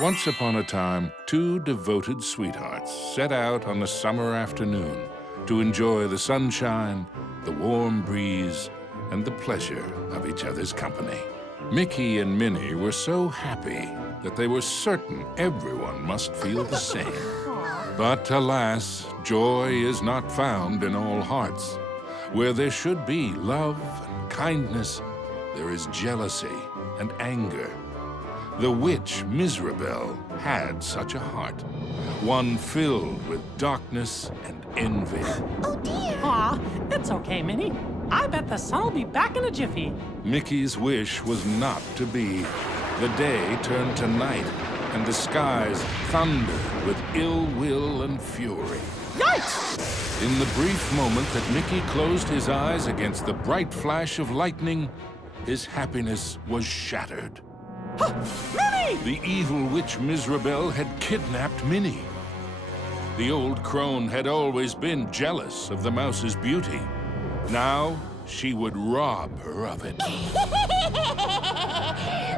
Once upon a time, two devoted sweethearts set out on a summer afternoon to enjoy the sunshine, the warm breeze, and the pleasure of each other's company. Mickey and Minnie were so happy that they were certain everyone must feel the same. But alas, joy is not found in all hearts. Where there should be love and kindness, there is jealousy and anger. The witch Mizrabel had such a heart, one filled with darkness and envy. Oh dear! Aw, it's okay, Minnie. I bet the sun will be back in a jiffy. Mickey's wish was not to be. The day turned to night, and the skies thundered with ill will and fury. Yikes! In the brief moment that Mickey closed his eyes against the bright flash of lightning, his happiness was shattered. Minnie! The evil witch Mizrabel had kidnapped Minnie. The old crone had always been jealous of the mouse's beauty. Now, she would rob her of it.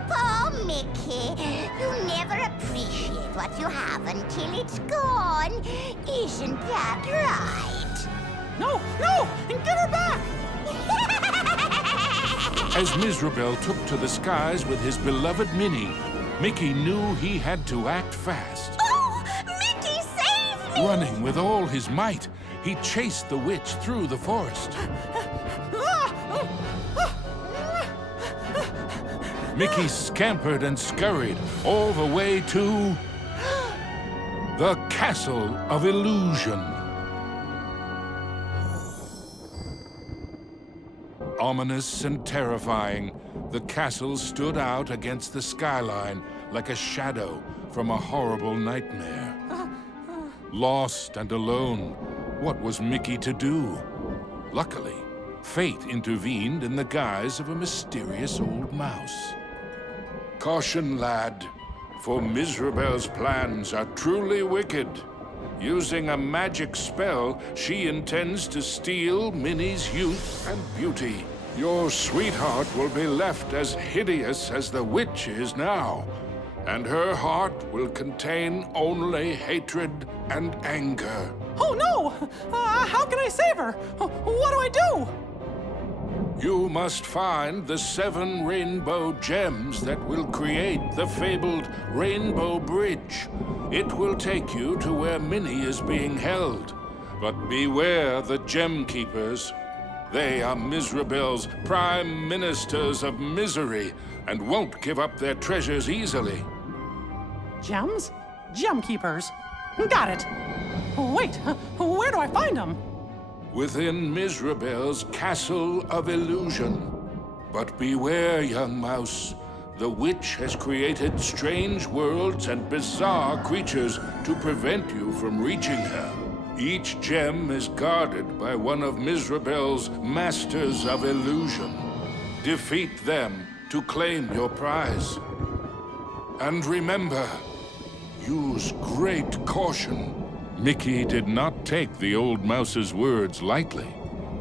Poor Mickey. You never appreciate what you have until it's gone. Isn't that right? No! And give her back! As Mizrabel took to the skies with his beloved Minnie, Mickey knew he had to act fast. Oh! Mickey, save me! Running with all his might, he chased the witch through the forest. Mickey scampered and scurried all the way to the Castle of Illusion. Ominous and terrifying, the castle stood out against the skyline like a shadow from a horrible nightmare. Lost and alone, what was Mickey to do? Luckily, fate intervened in the guise of a mysterious old mouse. Caution, lad, for Mizrabel's plans are truly wicked. Using a magic spell, she intends to steal Minnie's youth and beauty. Your sweetheart will be left as hideous as the witch is now, and her heart will contain only hatred and anger. Oh no! How can I save her? What do I do? You must find the 7 rainbow gems that will create the fabled Rainbow Bridge. It will take you to where Minnie is being held. But beware the gem keepers. They are Mizrabel's prime ministers of misery and won't give up their treasures easily. Gems? Gem keepers. Got it. Wait, where do I find them? Within Mizrabel's Castle of Illusion. But beware, young mouse. The witch has created strange worlds and bizarre creatures to prevent you from reaching her. Each gem is guarded by one of Mizrabel's Masters of Illusion. Defeat them to claim your prize. And remember, use great caution. Mickey did not take the old mouse's words lightly.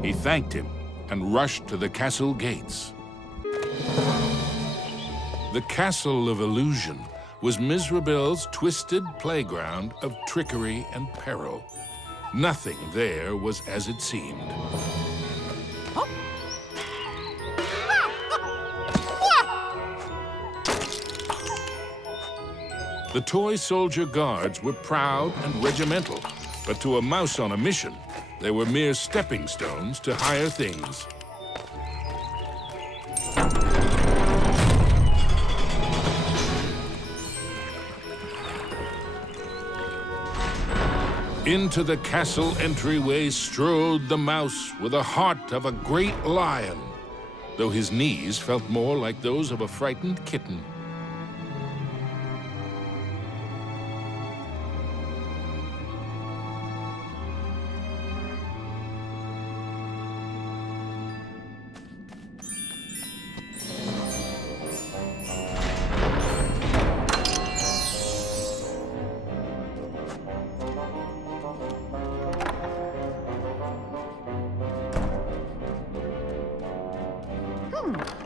He thanked him and rushed to the castle gates. The Castle of Illusion was Mizrabel's twisted playground of trickery and peril. Nothing there was as it seemed. The toy soldier guards were proud and regimental, but to a mouse on a mission, they were mere stepping stones to higher things. Into the castle entryway strode the mouse with the heart of a great lion, though his knees felt more like those of a frightened kitten.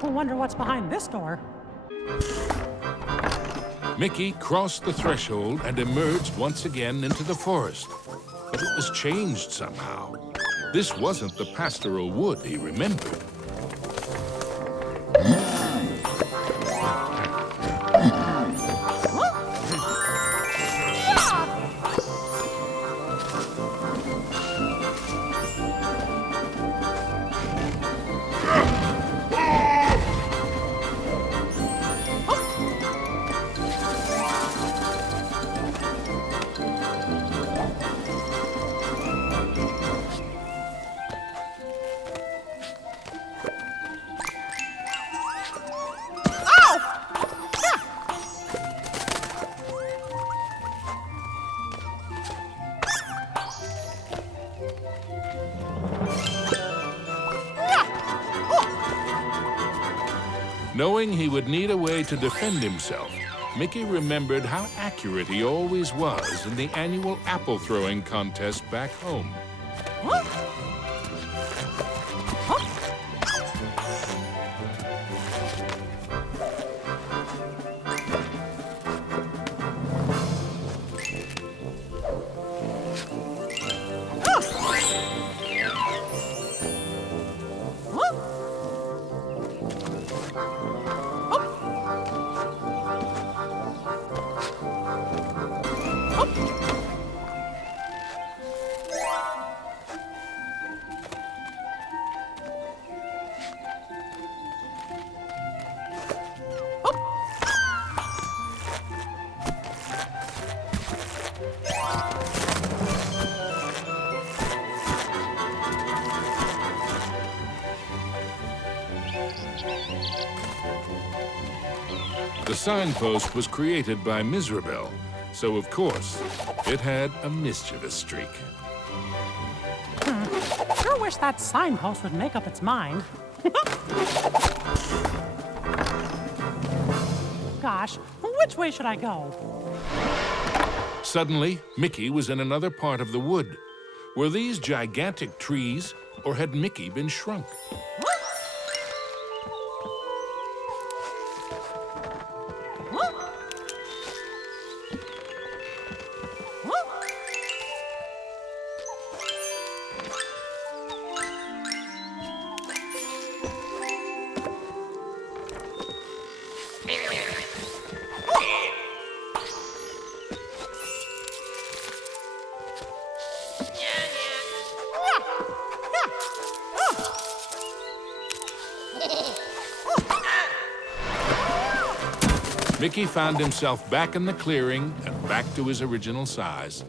I wonder what's behind this door. Mickey crossed the threshold and emerged once again into the forest. But it was changed somehow. This wasn't the pastoral wood he remembered. Knowing he would need a way to defend himself, Mickey remembered how accurate he always was in the annual apple throwing contest back home. The signpost was created by Mizrabel, so of course, it had a mischievous streak. Sure wish that signpost would make up its mind. Gosh, which way should I go? Suddenly, Mickey was in another part of the wood. Were these gigantic trees, or had Mickey been shrunk? Mickey found himself back in the clearing and back to his original size.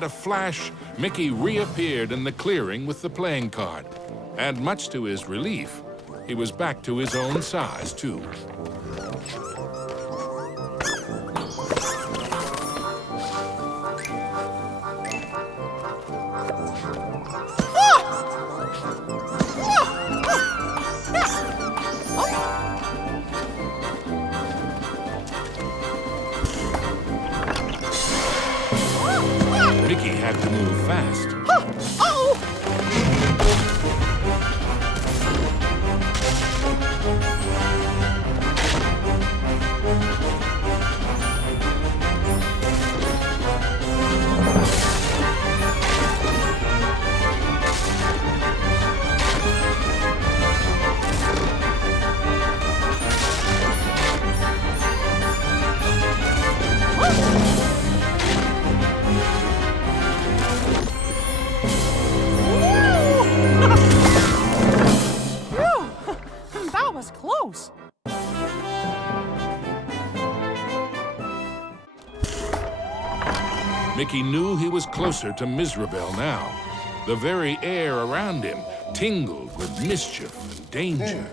beyond a flash, Mickey reappeared in the clearing with the playing card. And much to his relief, he was back to his own size, too. Mickey had to move fast. That was close. Mickey knew he was closer to Mizrabel now. The very air around him tingled with mischief and danger.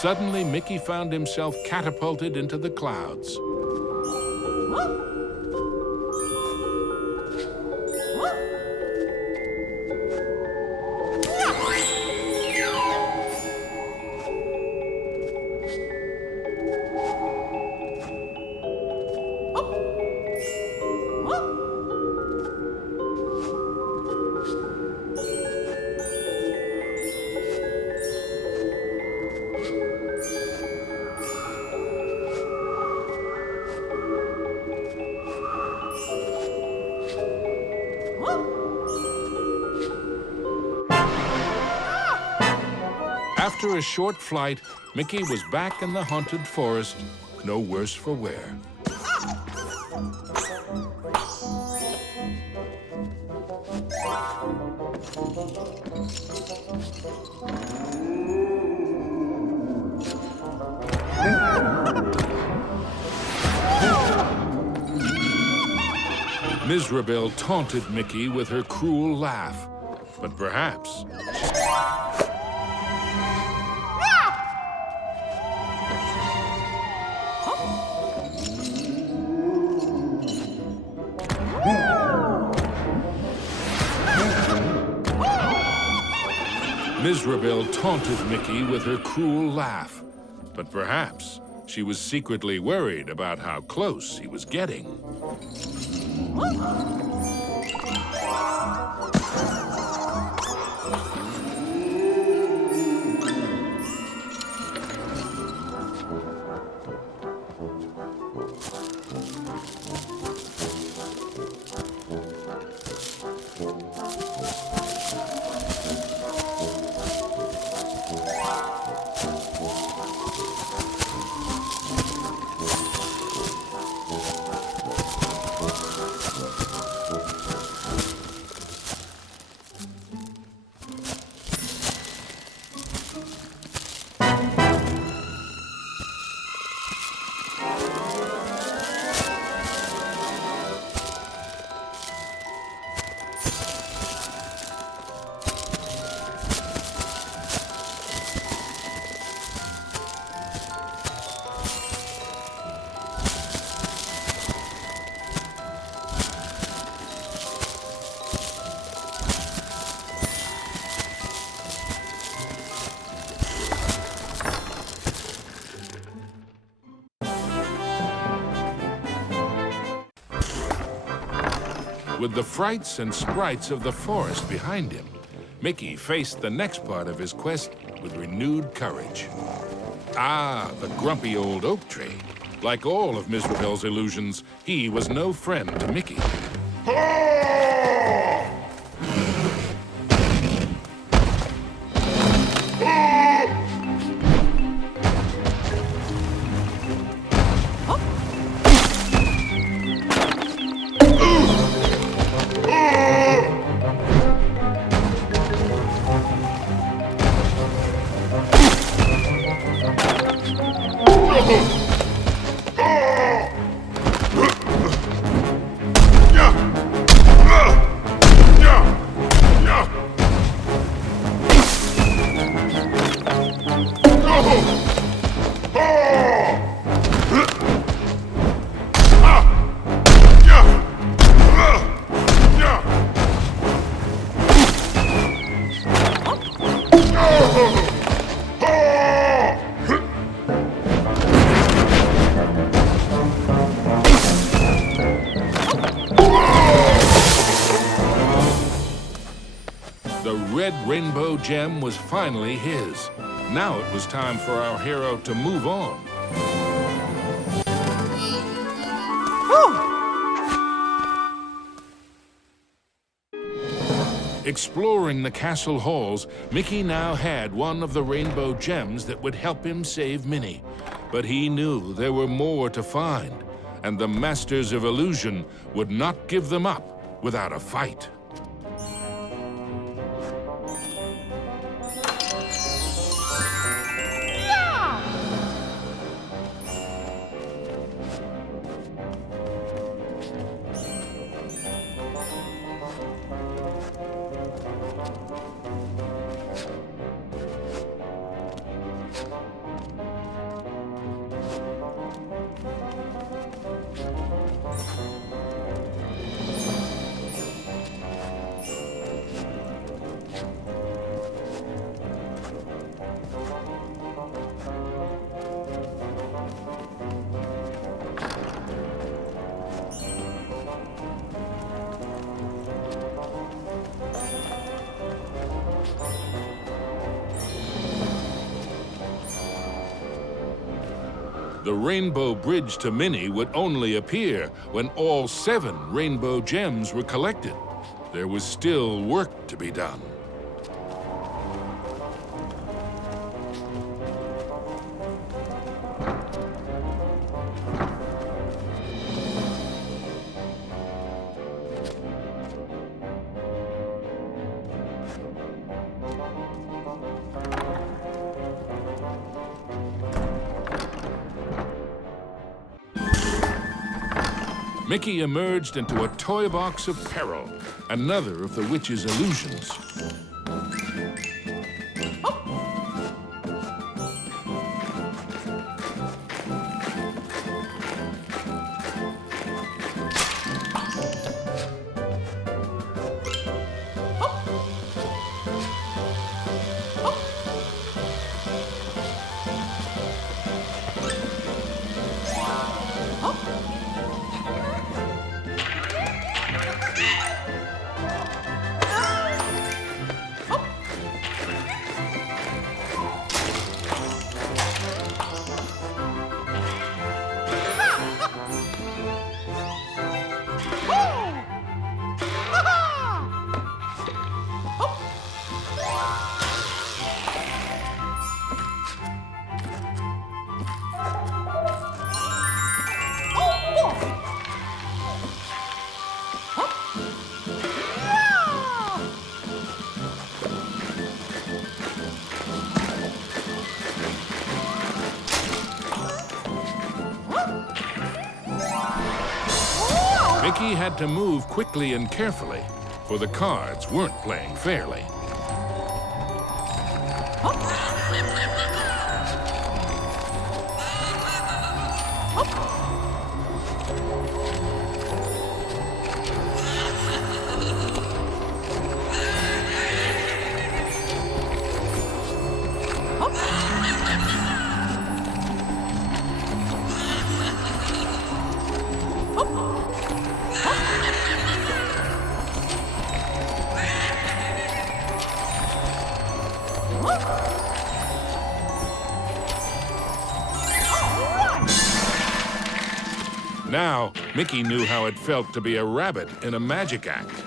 Suddenly, Mickey found himself catapulted into the clouds. After a short flight, Mickey was back in the haunted forest, no worse for wear. Mizrabel taunted Mickey with her cruel laugh, but perhaps Mizrabel taunted Mickey with her cruel laugh, but perhaps she was secretly worried about how close he was getting. With the frights and sprites of the forest behind him, Mickey faced the next part of his quest with renewed courage. Ah, the grumpy old oak tree. Like all of Mizrabel's illusions, he was no friend to Mickey. The red rainbow gem was finally his. Now it was time for our hero to move on. Exploring the castle halls, Mickey now had one of the rainbow gems that would help him save Minnie. But he knew there were more to find, and the Masters of Illusion would not give them up without a fight. The rainbow bridge to Minnie would only appear when all 7 rainbow gems were collected. There was still work to be done. Mickey emerged into a toy box of peril, another of the witch's illusions. Mickey had to move quickly and carefully, for the cards weren't playing fairly. Now, Mickey knew how it felt to be a rabbit in a magic act.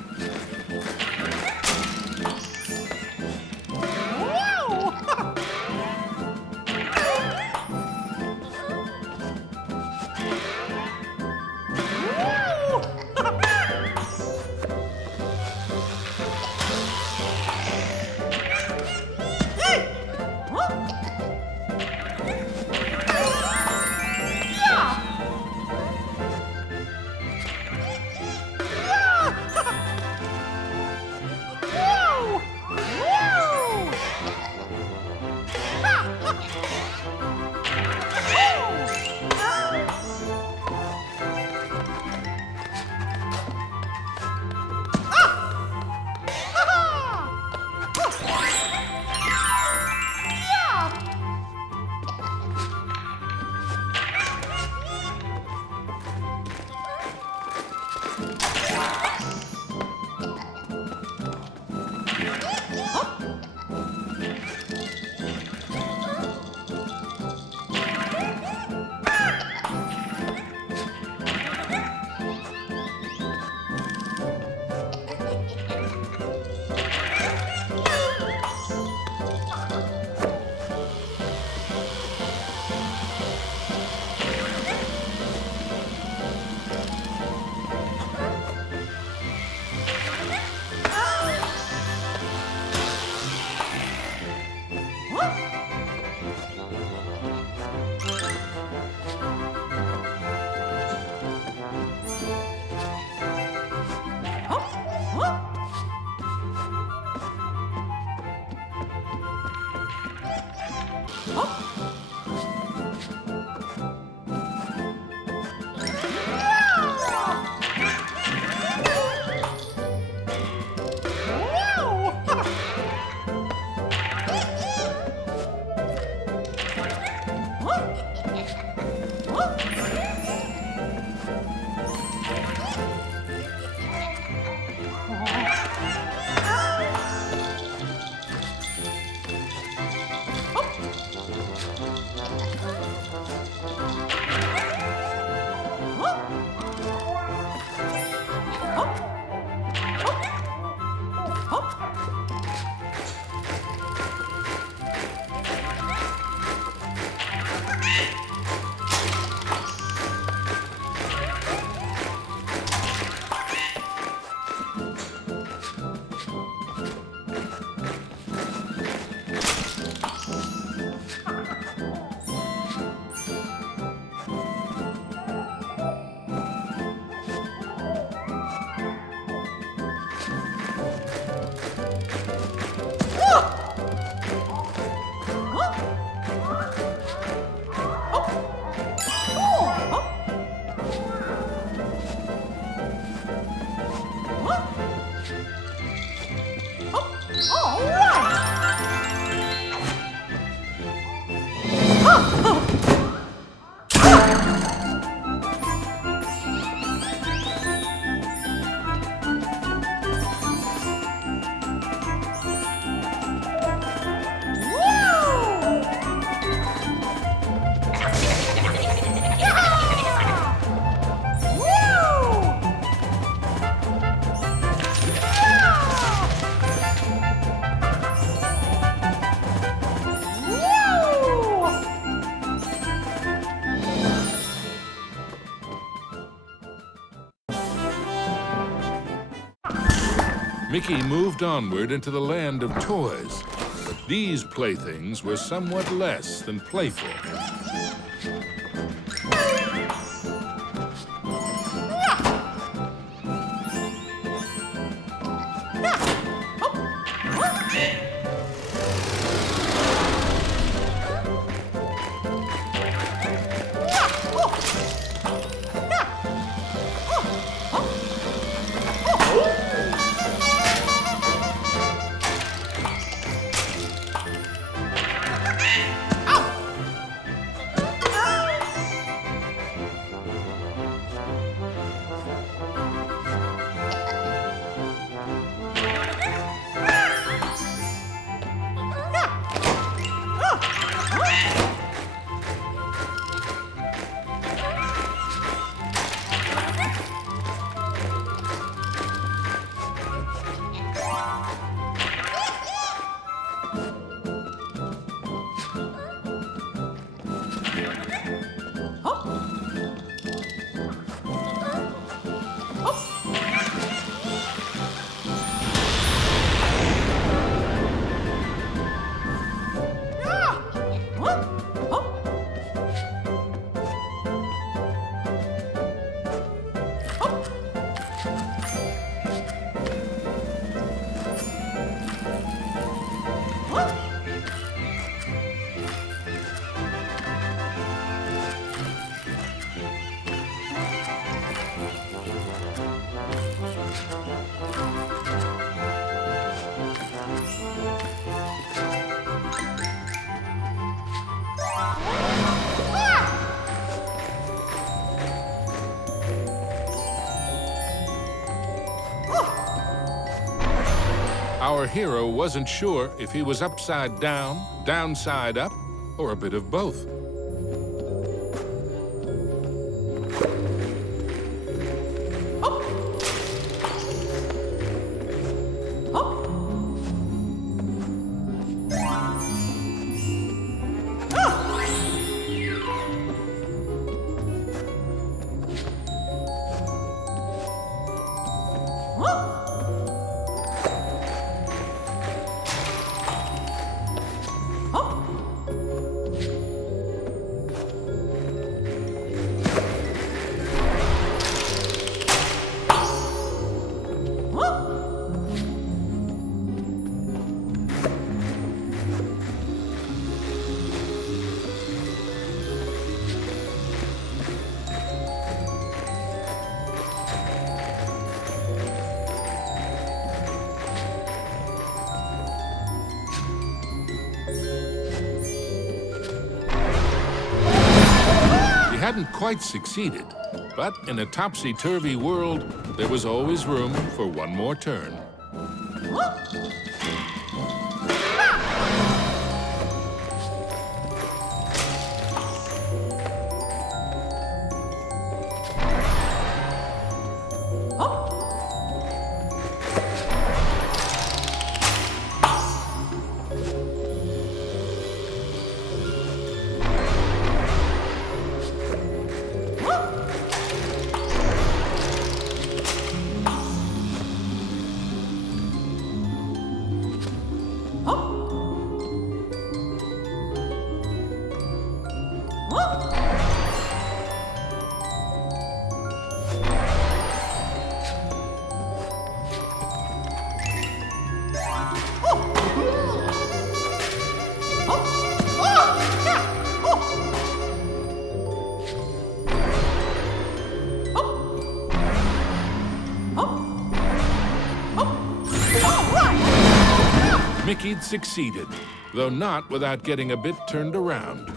Mickey moved onward into the land of toys, but these playthings were somewhat less than playful. our hero wasn't sure if he was upside down, downside up, or a bit of both. Hadn't quite succeeded, but in a topsy-turvy world, there was always room for one more turn. Mickey'd succeeded, though not without getting a bit turned around.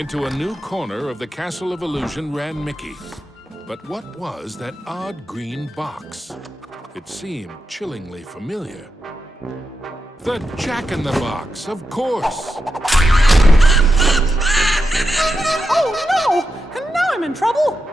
Into a new corner of the Castle of Illusion ran Mickey. But what was that odd green box? It seemed chillingly familiar. The Jack-in-the-Box, of course! Oh no! Now I'm in trouble!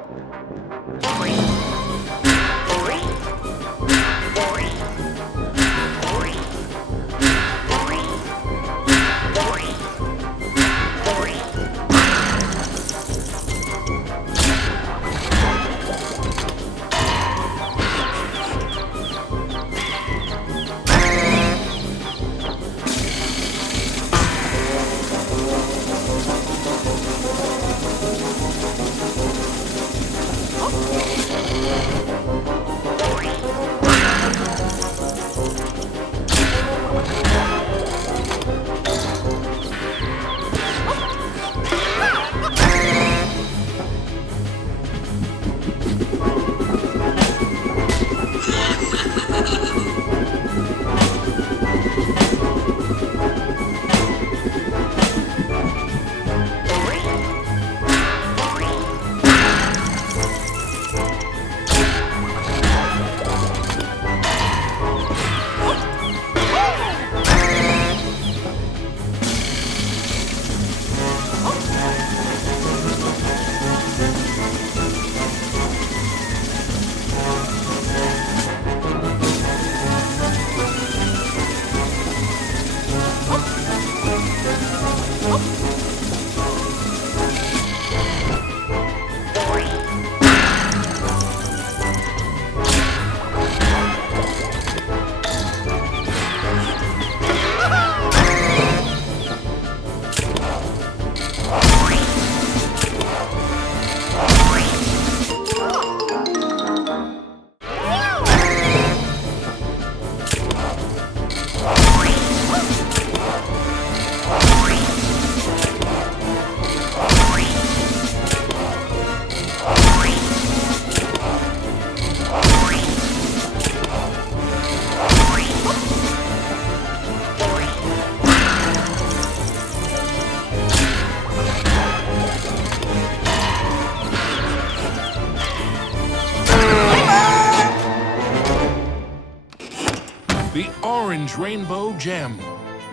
The orange rainbow gem.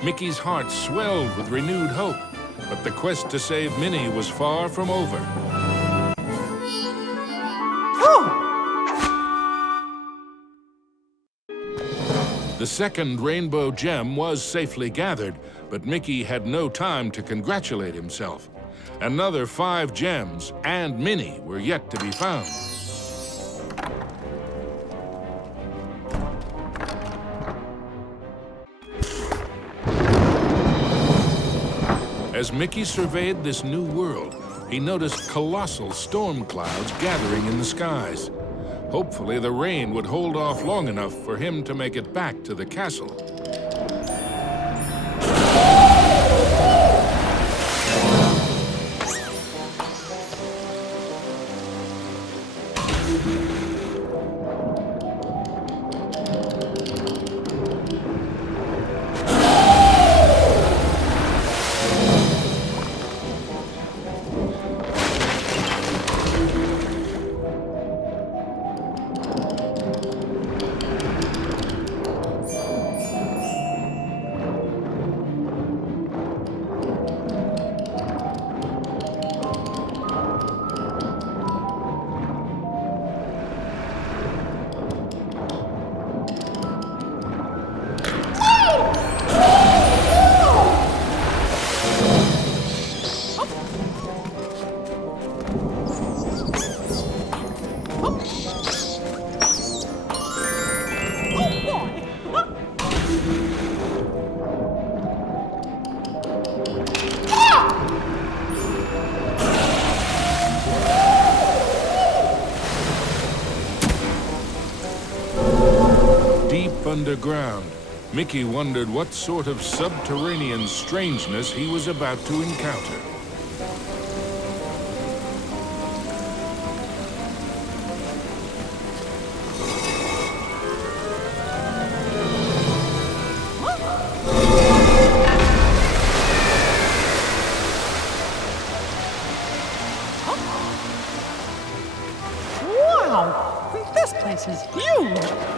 Mickey's heart swelled with renewed hope, but the quest to save Minnie was far from over. The second rainbow gem was safely gathered, but Mickey had no time to congratulate himself. Another 5 gems and Minnie were yet to be found. As Mickey surveyed this new world, he noticed colossal storm clouds gathering in the skies. Hopefully, the rain would hold off long enough for him to make it back to the castle. Underground, Mickey wondered what sort of subterranean strangeness he was about to encounter. place is huge!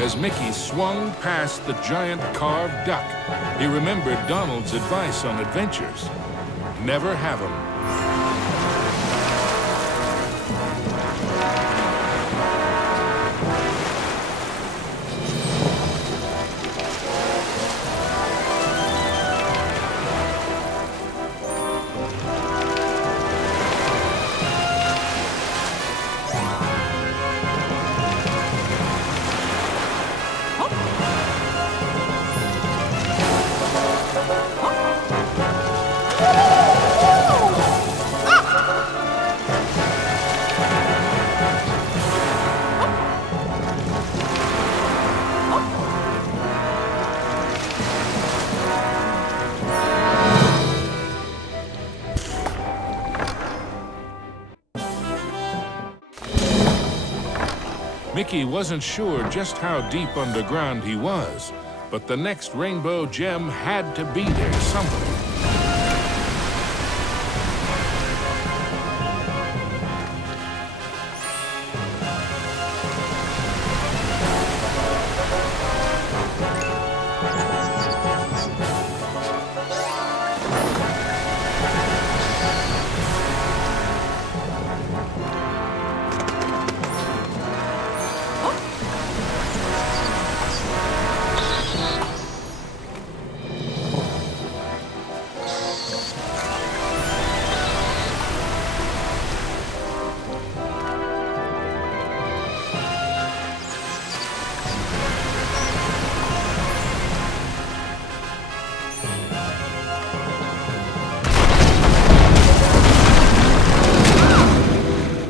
As Mickey swung past the giant carved duck, he remembered Donald's advice on adventures. Never have them. Mickey wasn't sure just how deep underground he was, but the next rainbow gem had to be there somewhere.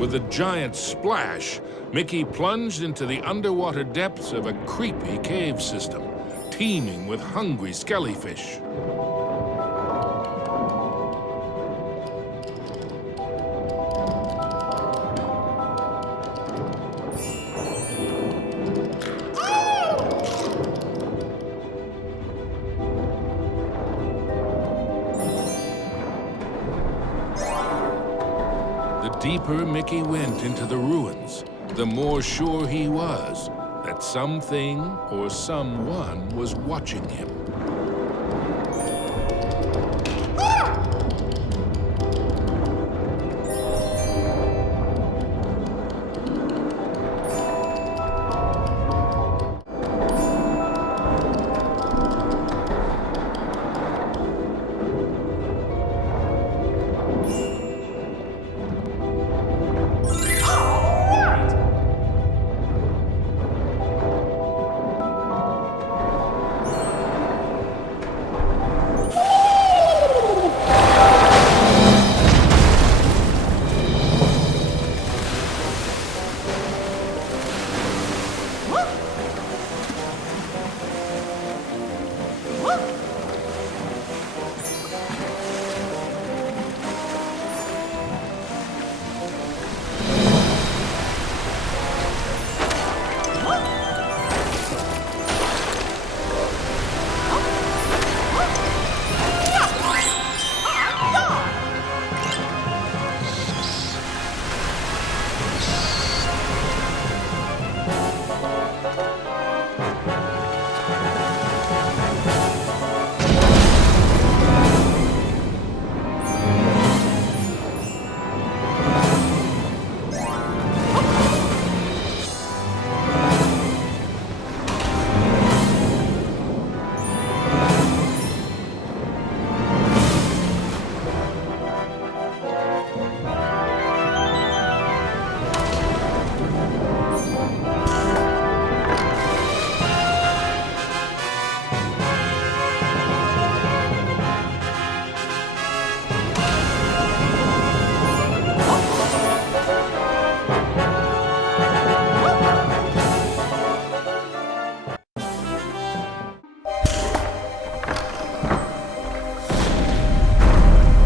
With a giant splash, Mickey plunged into the underwater depths of a creepy cave system, teeming with hungry skellyfish. deeper Mickey went into the ruins, the more sure he was that something or someone was watching him.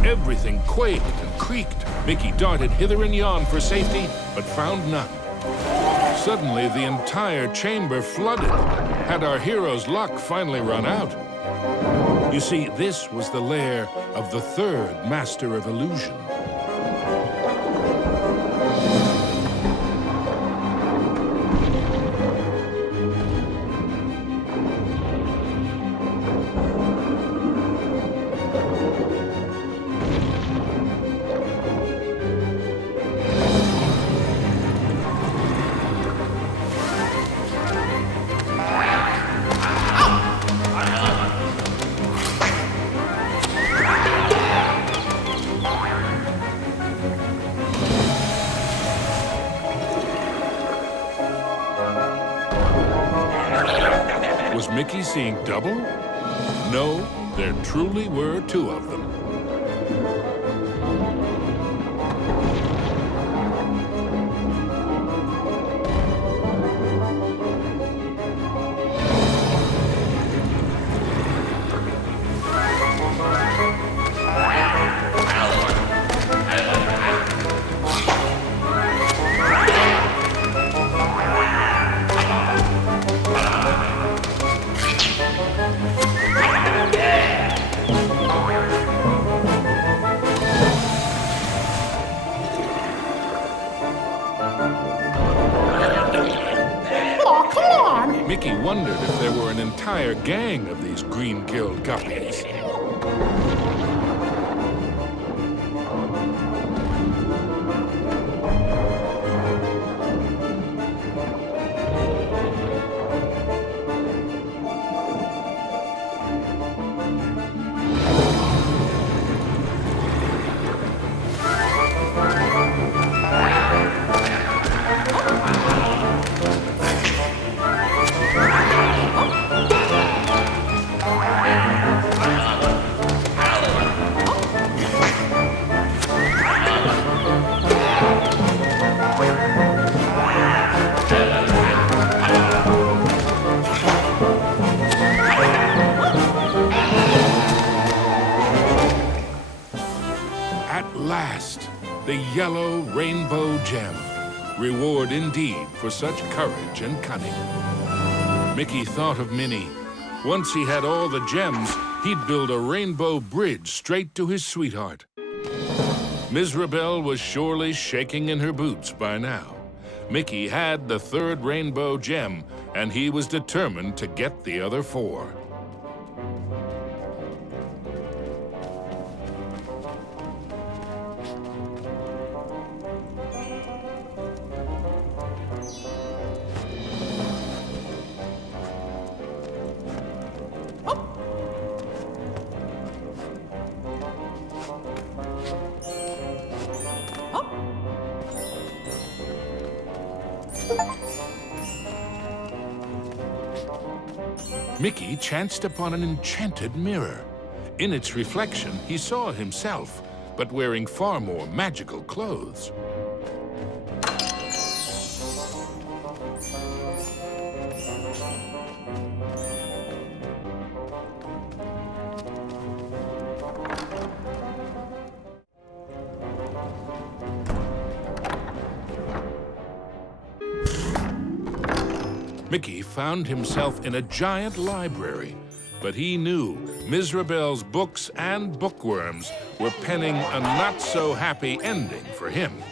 Everything quaked and creaked. Mickey darted hither and yon for safety, but found none. Suddenly, the entire chamber flooded. Had our hero's luck finally run out? You see, this was the lair of the third Master of Illusion. Was Mickey seeing double? No, there truly were two of them. Mickey wondered if there were an entire gang of these green-killed guppies. The yellow rainbow gem. Reward indeed for such courage and cunning. Mickey thought of Minnie. Once he had all the gems, he'd build a rainbow bridge straight to his sweetheart. Mizrabel was surely shaking in her boots by now. Mickey had the third rainbow gem, and he was determined to get the other 4. Mickey chanced upon an enchanted mirror. In its reflection, he saw himself, but wearing far more magical clothes. Mickey found himself in a giant library, but he knew Mizrabel's books and bookworms were penning a not-so-happy ending for him.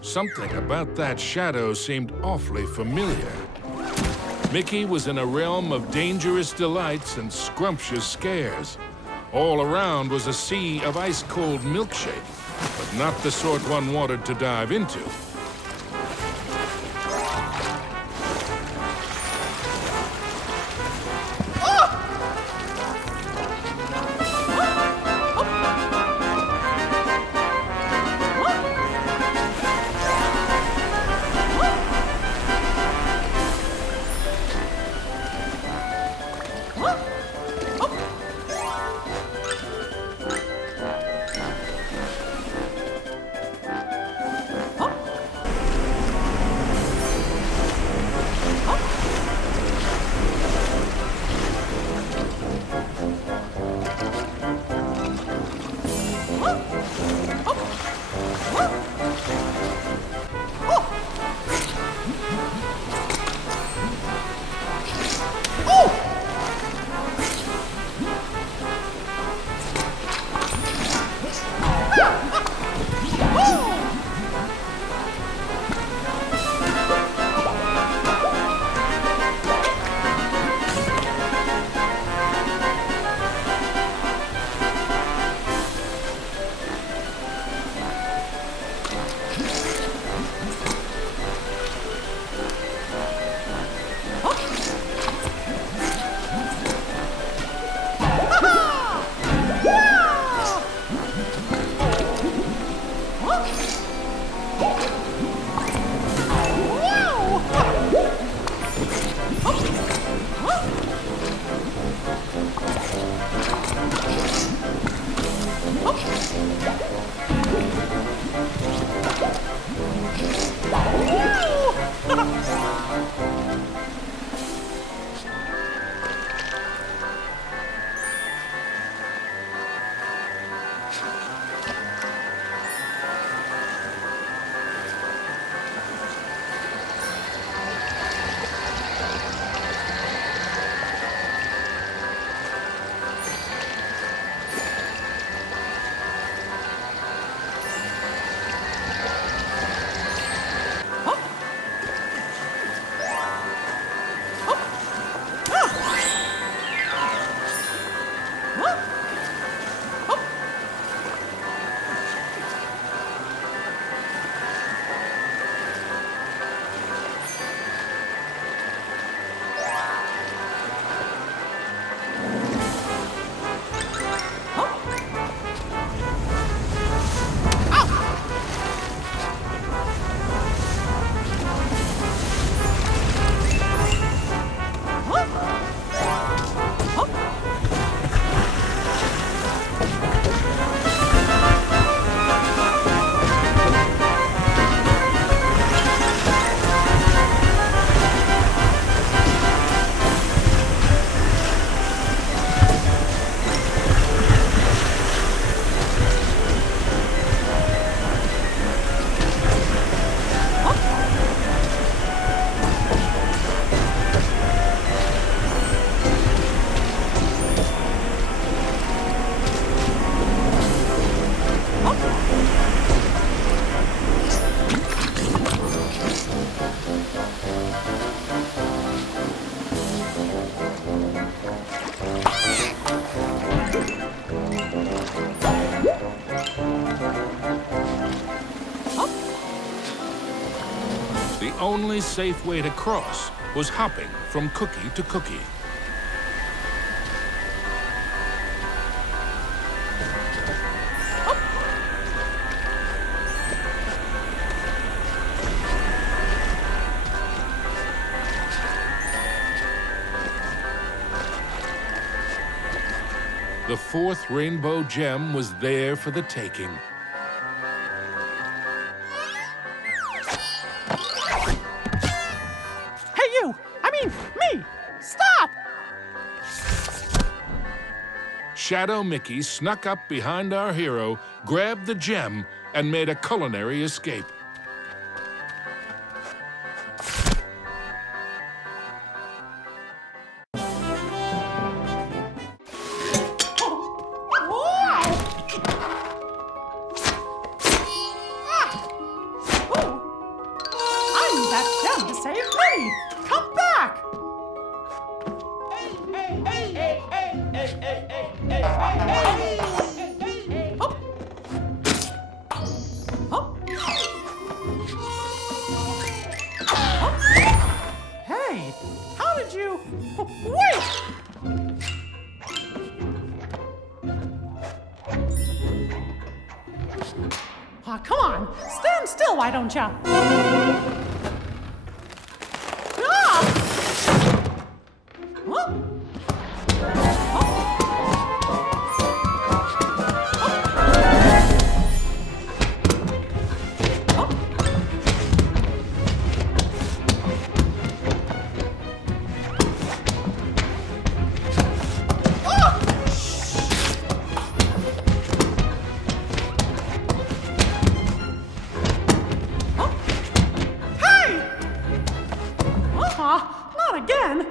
Something about that shadow seemed awfully familiar. Mickey was in a realm of dangerous delights and scrumptious scares. All around was a sea of ice-cold milkshake, but not the sort one wanted to dive into. only safe way to cross was hopping from cookie to cookie. The fourth rainbow gem was there for the taking. Hey, you! I mean, me! Stop! Shadow Mickey snuck up behind our hero, grabbed the gem, and made a culinary escape. Hey, how did you... Wait! Aw, come on, stand still, why don't ya? Ah! Huh? Not again!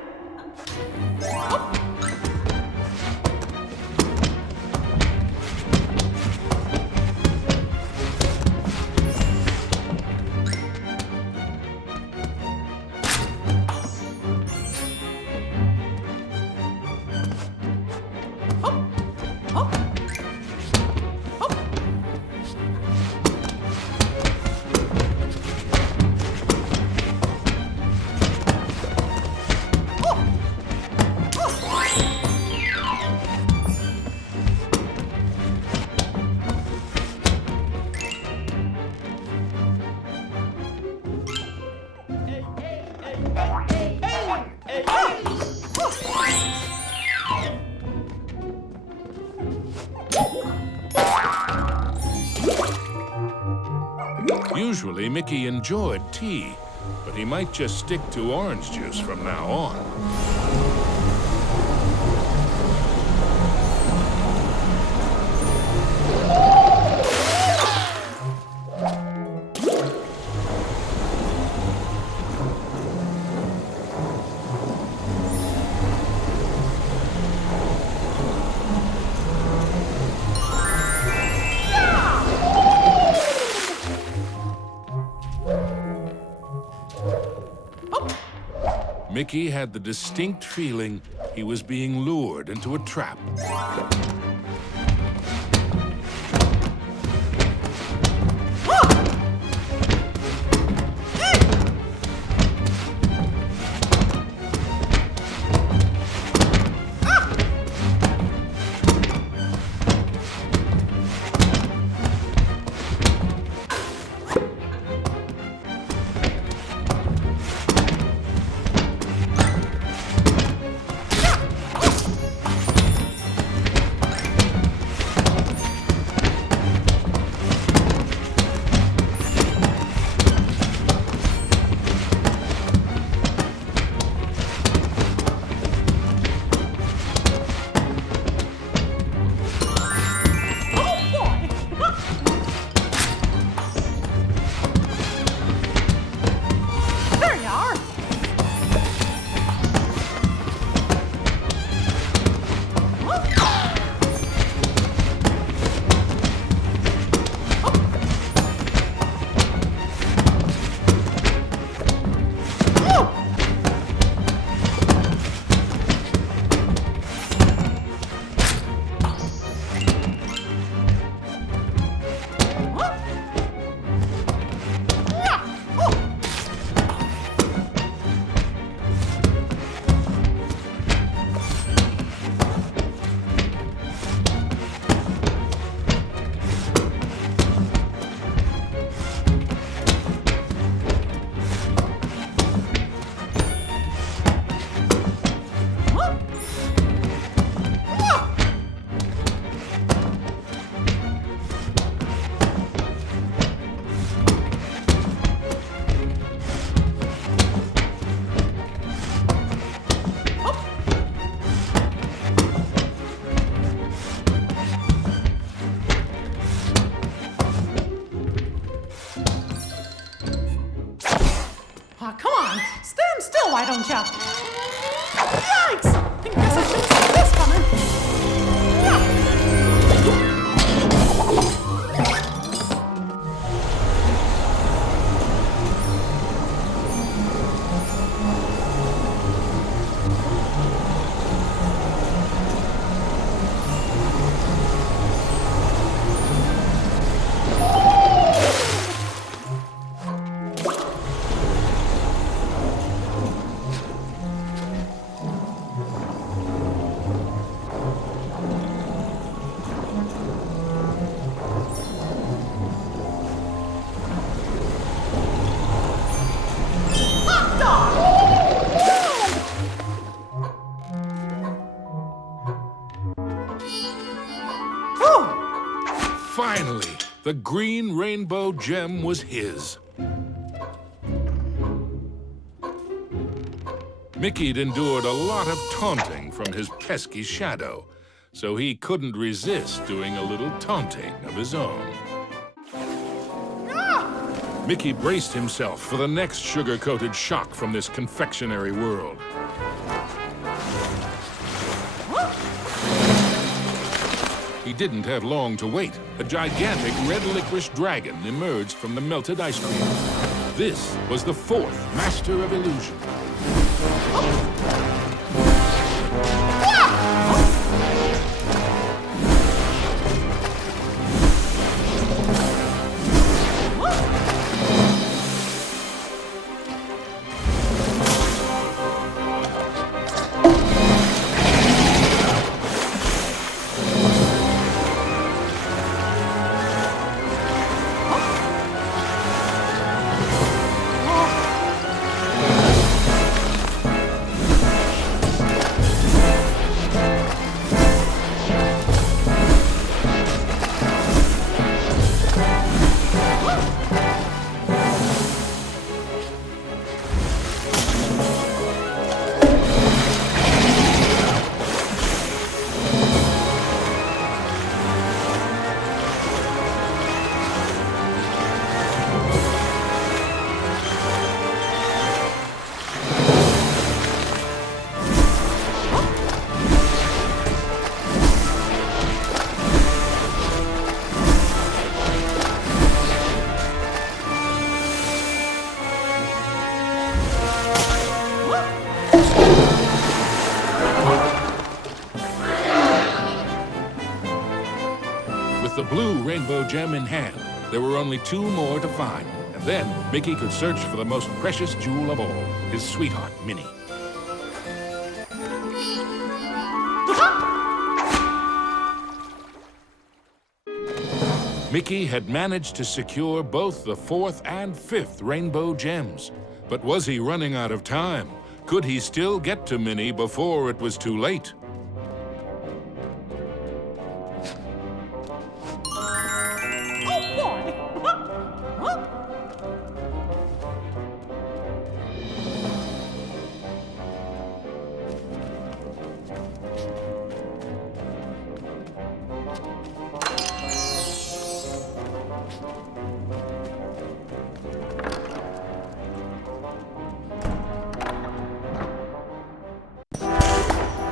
Usually, Mickey enjoyed tea, but he might just stick to orange juice from now on. Mickey had the distinct feeling he was being lured into a trap. why don't ya? Yikes! Guess I should have seen this coming. Finally, the green rainbow gem was his. Mickey'd endured a lot of taunting from his pesky shadow, so he couldn't resist doing a little taunting of his own. Mickey braced himself for the next sugar-coated shock from this confectionery world. He didn't have long to wait. A gigantic red licorice dragon emerged from the melted ice cream. This was the fourth Master of Illusion. With the blue rainbow gem in hand, there were only two more to find. And then Mickey could search for the most precious jewel of all, his sweetheart, Minnie. Mickey had managed to secure both the fourth and fifth rainbow gems. But was he running out of time? Could he still get to Minnie before it was too late?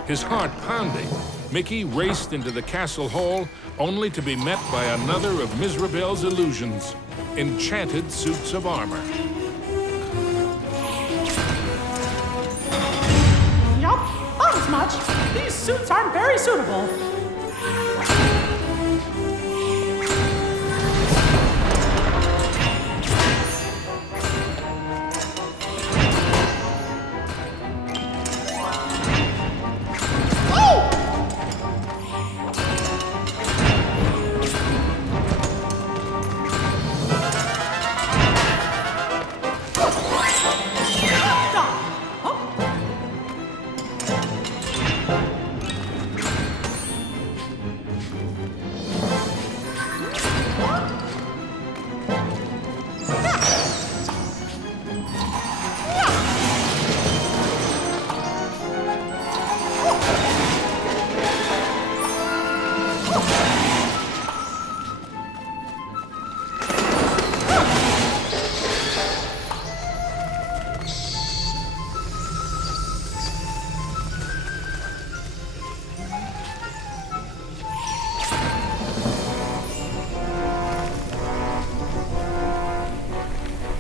His heart pounding, Mickey raced into the castle hall only to be met by another of Mizrabel's illusions, enchanted suits of armor. Yup, thought as much. These suits aren't very suitable.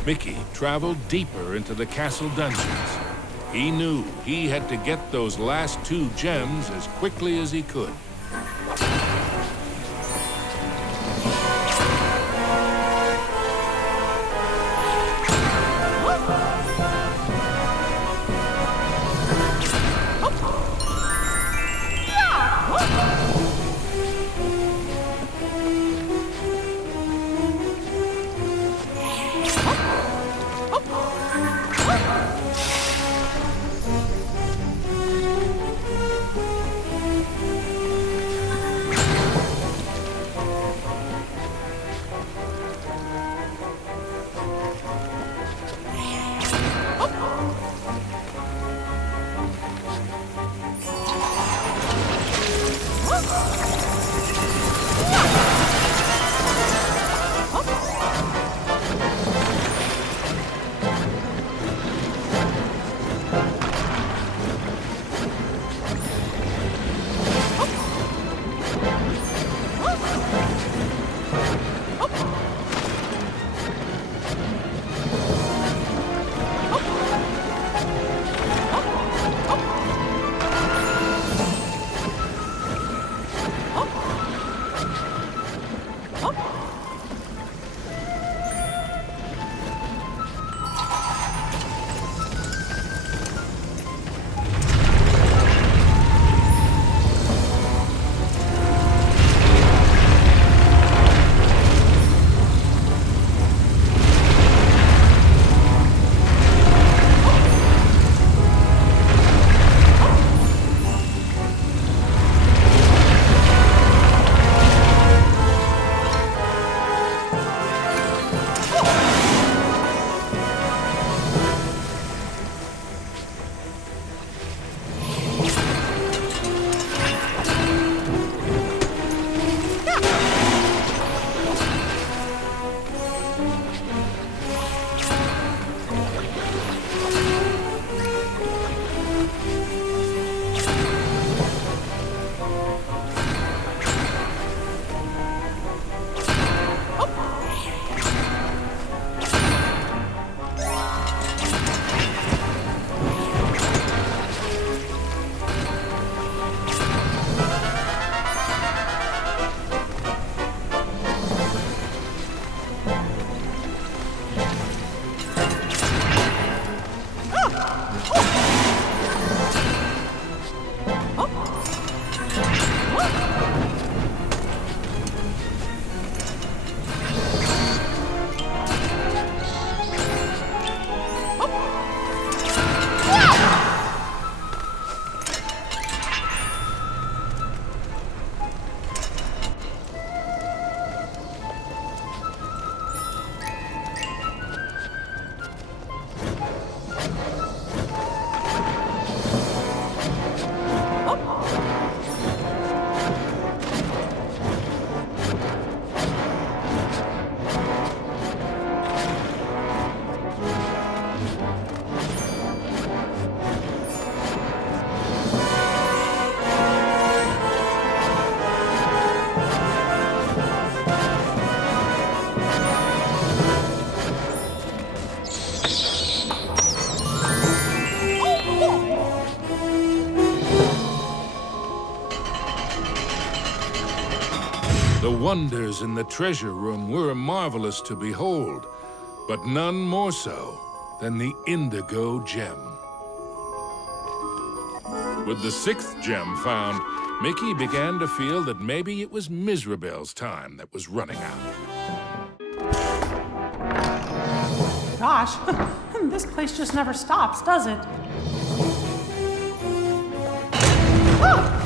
Mickey traveled deeper into the castle dungeons. He knew he had to get those last 2 gems as quickly as he could. The wonders in the treasure room were marvelous to behold, but none more so than the indigo gem. With the 6th gem found, Mickey began to feel that maybe it was Mizrabel's time that was running out. Gosh, this place just never stops, does it? Ah!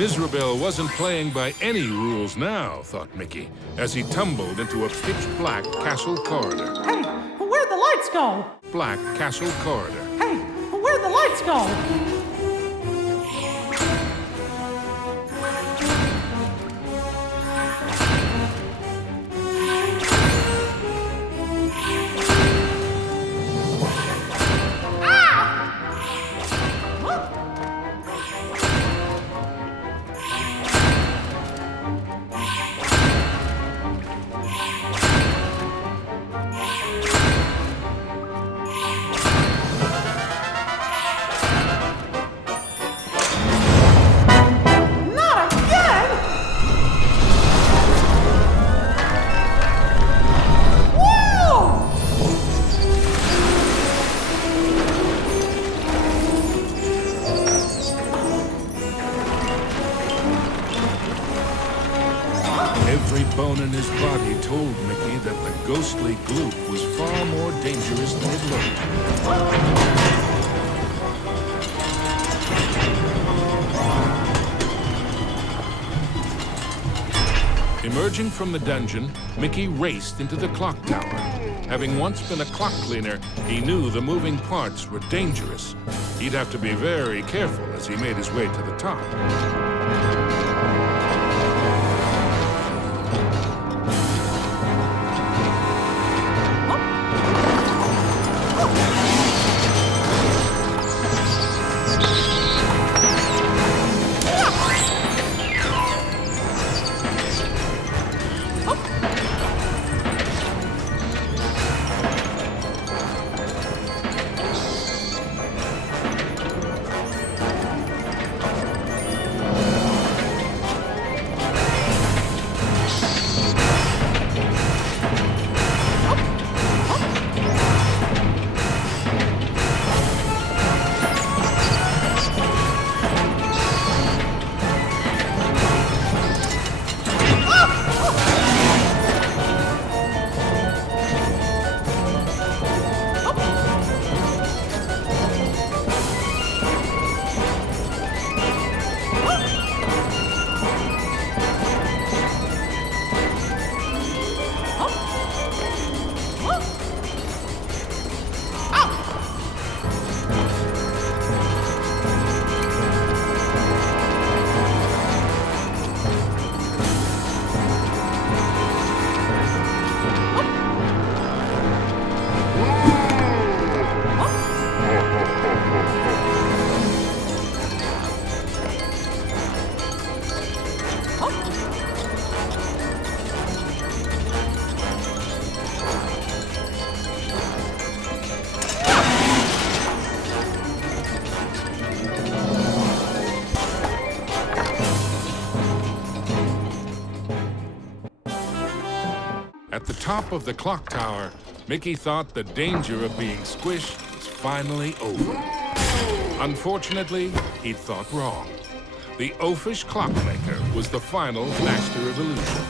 Mizrabel wasn't playing by any rules now, thought Mickey, as he tumbled into a pitch-black castle corridor. Hey, where'd the lights go? Black castle corridor. Hey, where'd the lights go? Every bone in his body told Mickey that the ghostly gloop was far more dangerous than it looked. Emerging from the dungeon, Mickey raced into the clock tower. Having once been a clock cleaner, he knew the moving parts were dangerous. He'd have to be very careful as he made his way to the top. At the top of the clock tower, Mickey thought the danger of being squished was finally over. Unfortunately, he'd thought wrong. The Oafish clockmaker was the final master of illusion.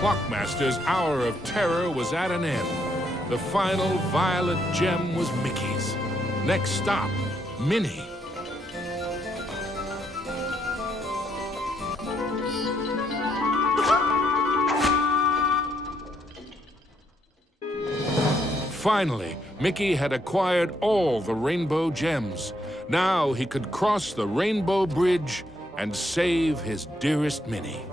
Clockmaster's hour of terror was at an end. The final violet gem was Mickey's. Next stop, Minnie. Finally, Mickey had acquired all the rainbow gems. Now he could cross the Rainbow Bridge and save his dearest Minnie.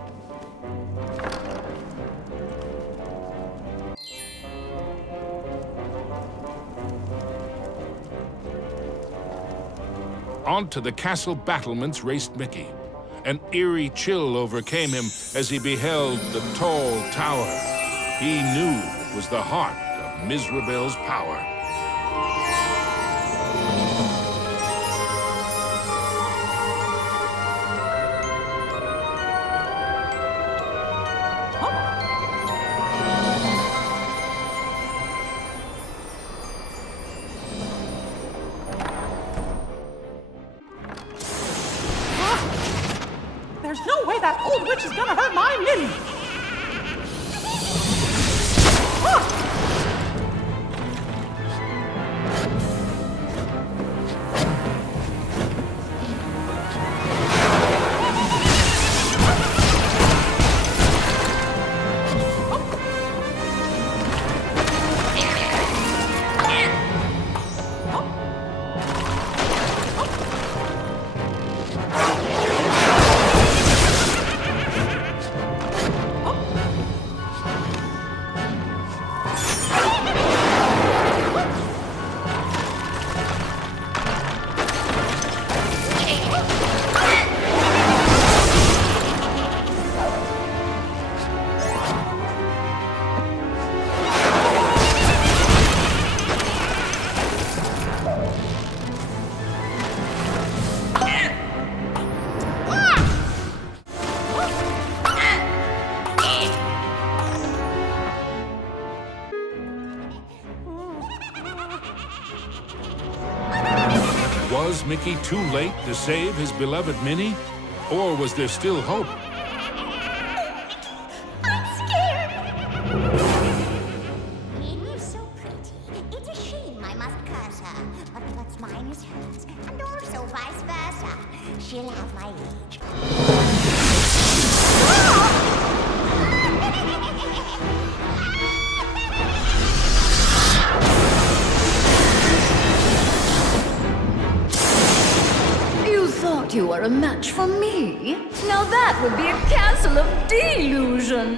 Onto the castle battlements raced Mickey. An eerie chill overcame him as he beheld the tall tower. He knew it was the heart of Mizrabel's power. There's no way that old witch is gonna hurt my Minnie! Was Mickey too late to save his beloved Minnie? Or was there still hope? I'm scared. Minnie's so pretty. It's a shame I must curse her. But what's mine is hers, and also vice versa. She'll have my age. You are a match for me? Now that would be a castle of delusion.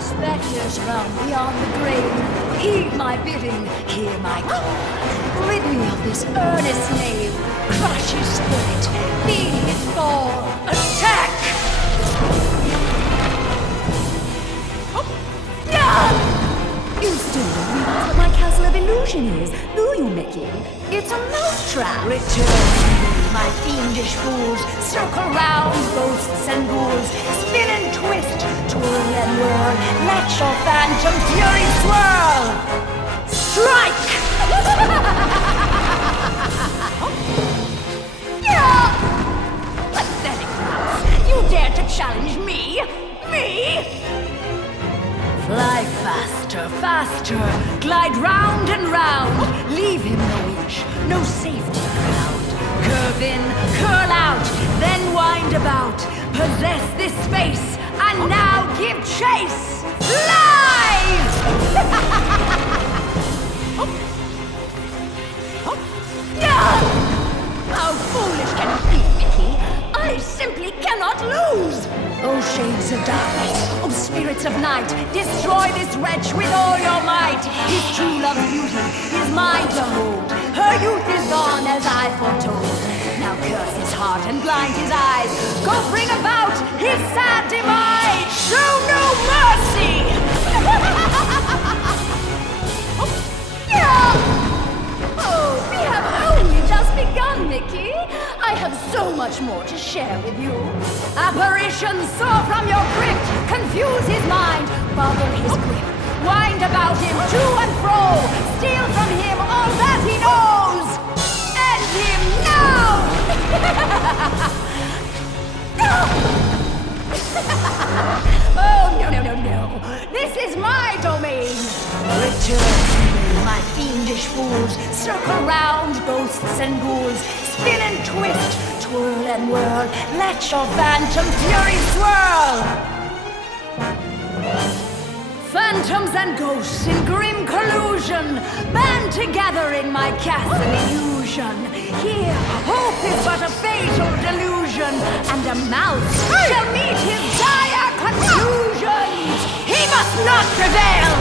Spectres round beyond the grave, heed my bidding, hear my call. Rid me of this earnest knave, crush his spirit, be his fall. Attack! You still don't realize what my castle of illusion is, do you, Mickey? It's a mousetrap. Return, my fiendish fools. Circle round, ghosts and ghouls. Spin and twist, twirl and whirl. Let your phantom fury swirl. Strike! Pathetic mouse! You dare to challenge me? Me? Fly faster, faster, glide round and round. Leave him no inch, no safety ground. Curve in, curl out, then wind about. Possess this space, and now give chase. Fly! How foolish can you be, Mickey? I simply cannot lose! Oh, shades of darkness, oh, spirits of night, destroy this wretch with all your might. His true love's beauty is mine to hold. Her youth is gone as I foretold. Now curse his heart and blind his eyes. Go bring about his sad demise. Show no mercy! Oh, we have only just begun, Mickey. I have so much more to share with you. Apparitions soar from your grip, confuse his mind, boggle his grip, wind about him to and fro, steal from him all that he knows. End him now! foolish fools circle round ghosts and ghouls. Spin and twist, twirl and whirl. Let your phantom fury swirl. Phantoms and ghosts in grim collusion band together in my castle illusion. Here, hope is but a fatal delusion, and a mouse shall meet his dire conclusions. He must not prevail.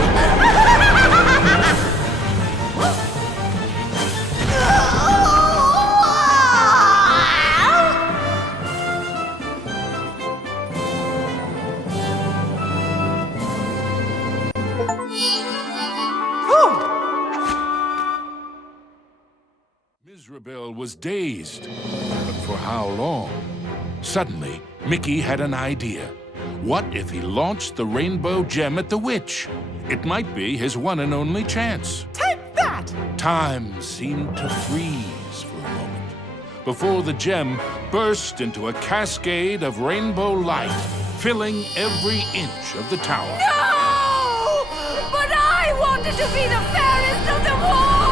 Mizrabel was dazed, but for how long? Suddenly, Mickey had an idea. What if he launched the rainbow gem at the witch? It might be his one and only chance. Take that! Time seemed to freeze for a moment before the gem burst into a cascade of rainbow light, filling every inch of the tower. No! But I wanted to be the fairest of them all!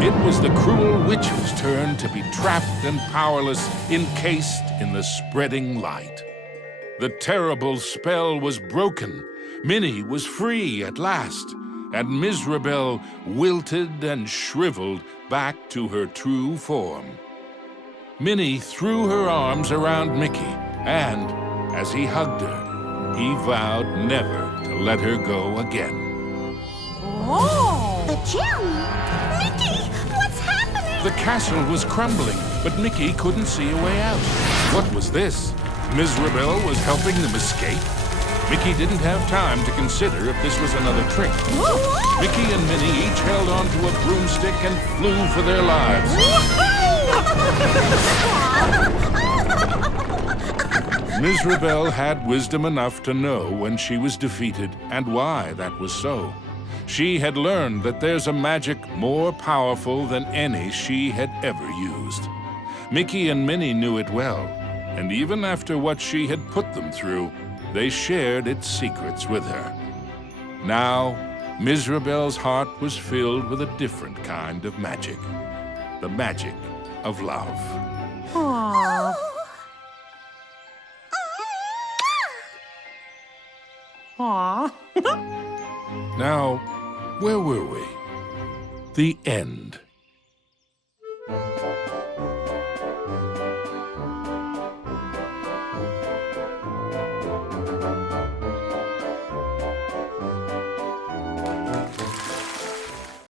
It was the cruel witch's turn to be trapped and powerless, encased in the spreading light. The terrible spell was broken. Minnie was free at last, and Mizrabel wilted and shriveled back to her true form. Minnie threw her arms around Mickey, and as he hugged her, he vowed never to let her go again. Oh! The gem? Mickey, what's happening? The castle was crumbling, but Mickey couldn't see a way out. What was this? Mizrabel was helping them escape? Mickey didn't have time to consider if this was another trick. Mickey and Minnie each held onto a broomstick and flew for their lives. Mizrabel had wisdom enough to know when she was defeated and why that was so. She had learned that there's a magic more powerful than any she had ever used. Mickey and Minnie knew it well, and even after what she had put them through, they shared its secrets with her. Now, Mizrabel's heart was filled with a different kind of magic. The magic of love. Aww. Aww. Now, where were we? The end.